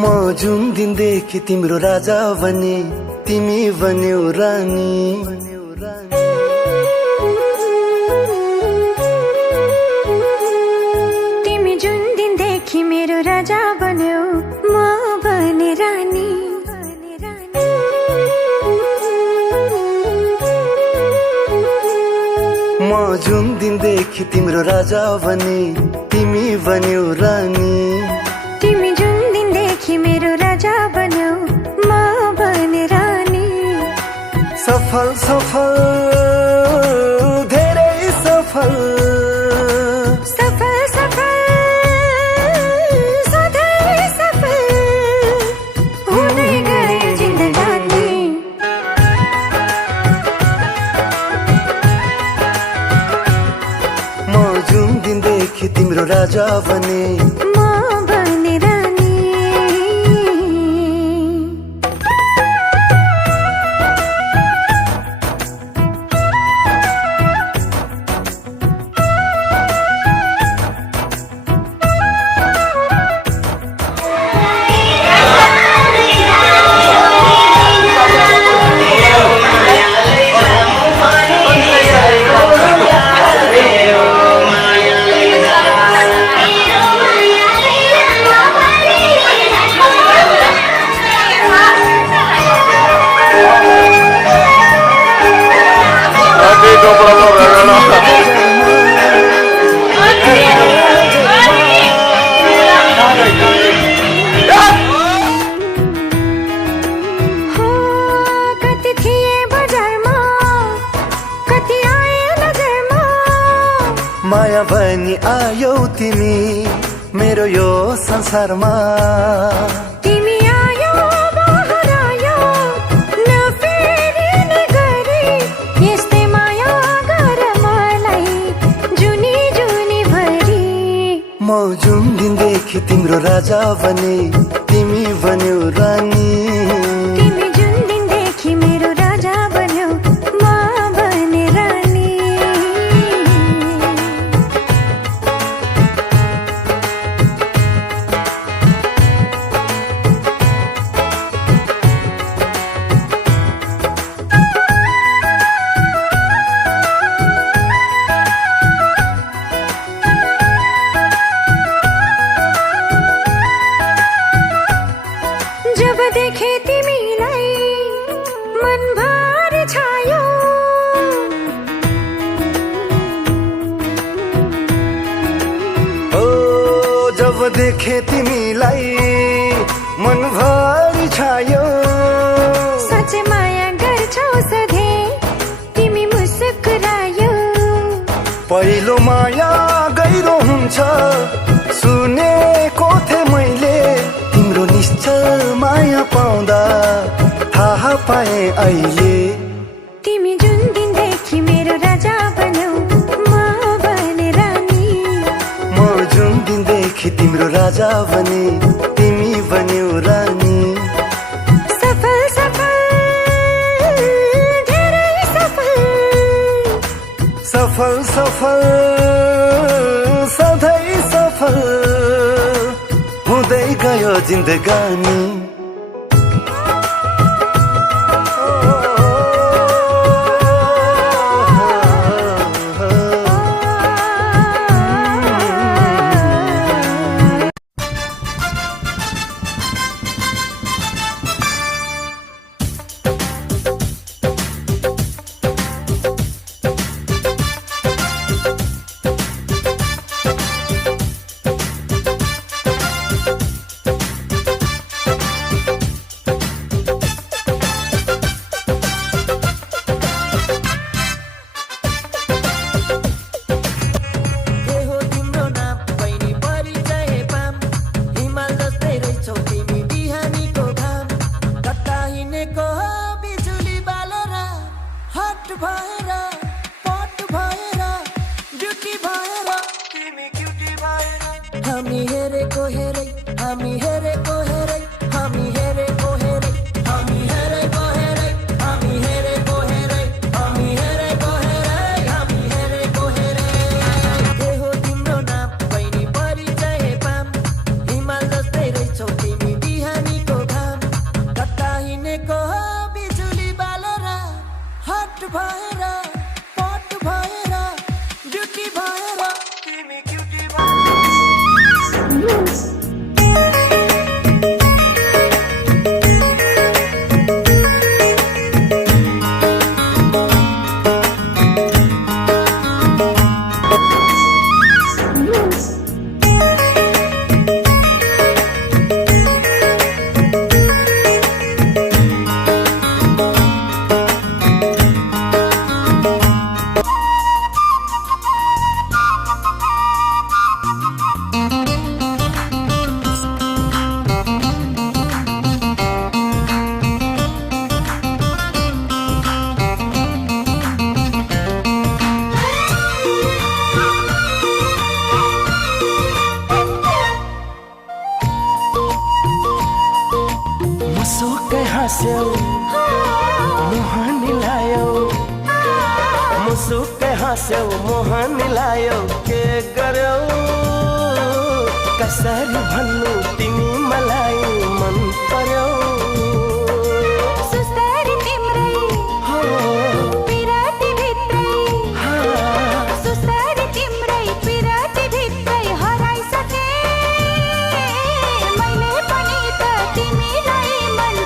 म जुन दिनदेखि तिम्रो राजा बने तिमी बन्यौ रानी। तिमी जुन दिनदेखि मेरो राजा बन्यौ म बने रानी। म जुन दिनदेखि तिम्रो राजा बने तिमी बन्यौ रानी। तिमी जुन दिनदेखि मेरो राजा बन्यौ म बने रानी। सफल सफल धेरै सफल, सफल सफल सधैँ सफल हुँदै गयो जिन्दगानी। म जुन दिनदेखि तिम्रो राजा बने म बने रानी। कति थिए बजारमा, कति आए नजरमा। माया बनी आयौ तिमी मेरो यो संसारमा। तिमी आयो बहार आयो नफेरिने गरी, यस्तै माया गर मलाई जुनी जुनी भरी। म जुन दिनदेखि तिम्रो राजा बने तिमी बन्यौ रानी। तिमी जुन दिनदेखि मेरो राजा बन्यौ म बने रानी। जब देखे तिमीलाई मनभर छायो, ओ जब देखे तिमीलाई मनभरि छायो। साँच्चै माया गर्छौ सधैँ तिमी मुस्कुरायो। पहिलो माया गहिरो हुन्छ सुनेको थिएँ मैले, तिम्रो निश्चल माया पाउँदा थाहा पाएँ अहिले। तिमी जुन दिनदेखि मेरो राजा बन्यौ म बने रानी। म जुन दिनदेखि तिम्रो राजा बने तिमी बन्यौ रानी। सफल सफल धेरै सफल, सफल सफल सधैँ सफल हुँदै गयो जिन्दगानी। ब्युटी भएर तिमी क्युटी भएर हामी हेरेको हेरै हामी हेरेको हेरै हामी हेरेको हेरै हामी हेरेको हेरै हामी हेरेको हेरै हामी हेरेको हेरै हामी हेरेको हेरै के हो तिम्रो नाम बहिनी परिचय पाम हिमाल जस्तै रहेछौ तिमी बिहानीको घाम कता हिँडेको हो बिजुली बालेर हट भएर पट भएर ब्युटी भएर तिमी क्युटी भएर मुसुकै हाँस्यौ मोहन लायो मुसुकै हाँस्यौ मोहन लायो के गर्यौ कसरी भन्नु तिमी मलाई मन पर्यौ सुस्तरी तिम्रै हो पिराती भित्रै सुस्तरी तिम्रै पिराती भित्रै हराइसके मैले पनि त तिमीलाई मन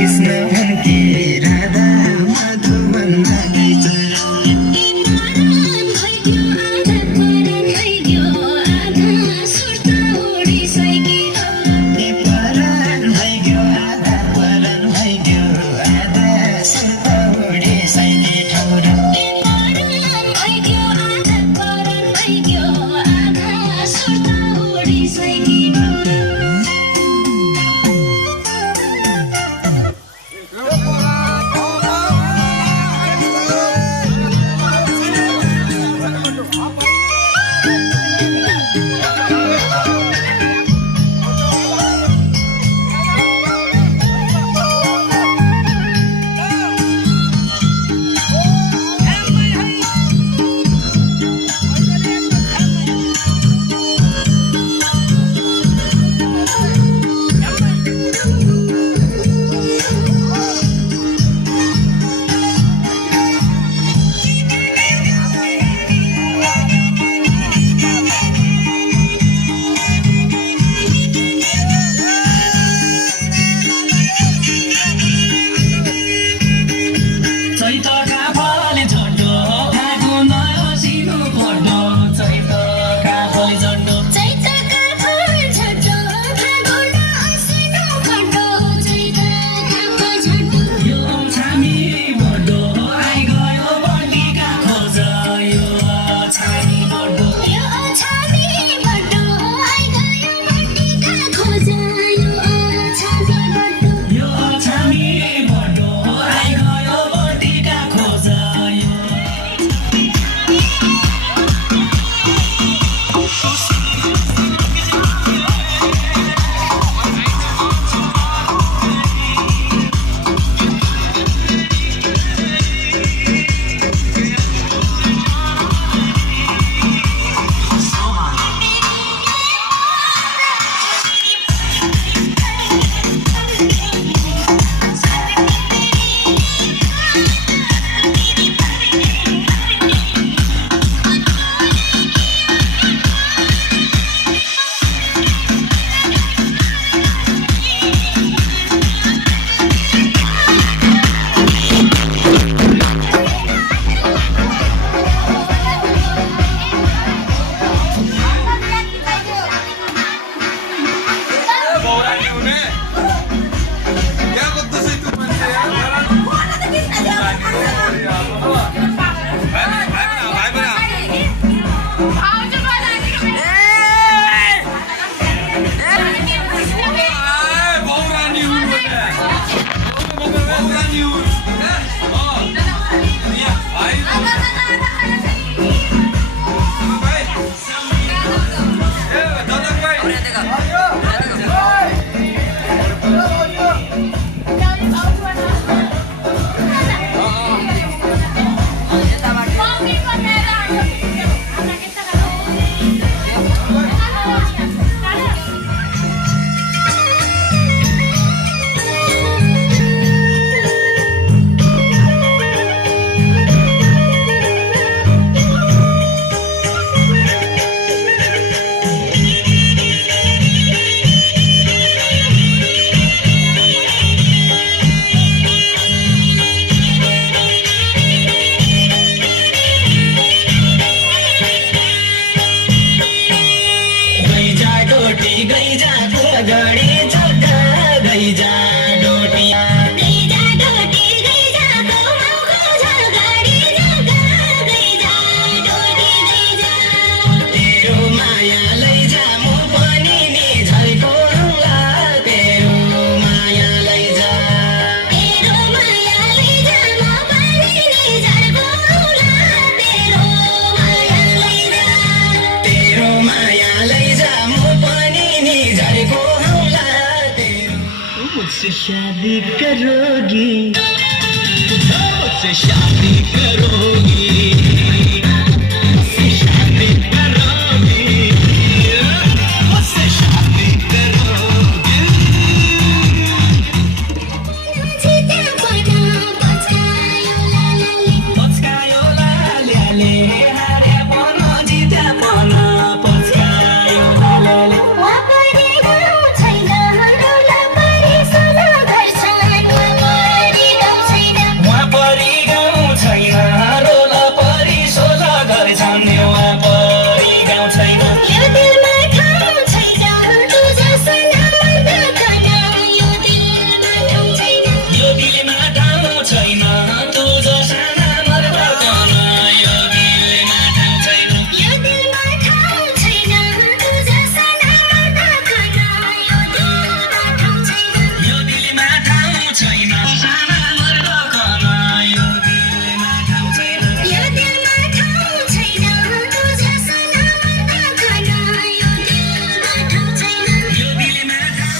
कृष्ण शादी करोगी मुझसे शादी करोगी मुझसे शादी करोगी मुझसे शादी करोगी पस्कायो लाले हारे मन जिते मन पस्कायो लाले वहाँ परि गाउँ छैन रोला परि सोला घर छन् वहाँ परि गाउँ छैन यो दिलमा ठाउँ छैन तु जसलाई देख्न यो दिलमा ठाउँ छैन यो दिलमा ठाउँ छैन तँ जसना मर्दकन यो दिलमा ठाउँ छैन यो दिलमा ठाउँ छैन तु जसलाई देख्न यो दिलमा ठाउँ छैन यो दिलमा ठाउँ छैन जसना मर्दकन यो दिलमा ठाउँ छैन यो दिलमा ठाउँ छैन तु जसलाई देख्न यो दिलमा ठाउँ छैन यो दिलमा ठाउँ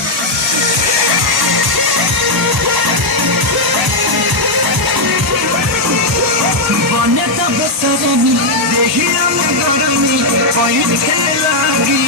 बने त बेसरमी देखिरहनु गरमी पैठ लागि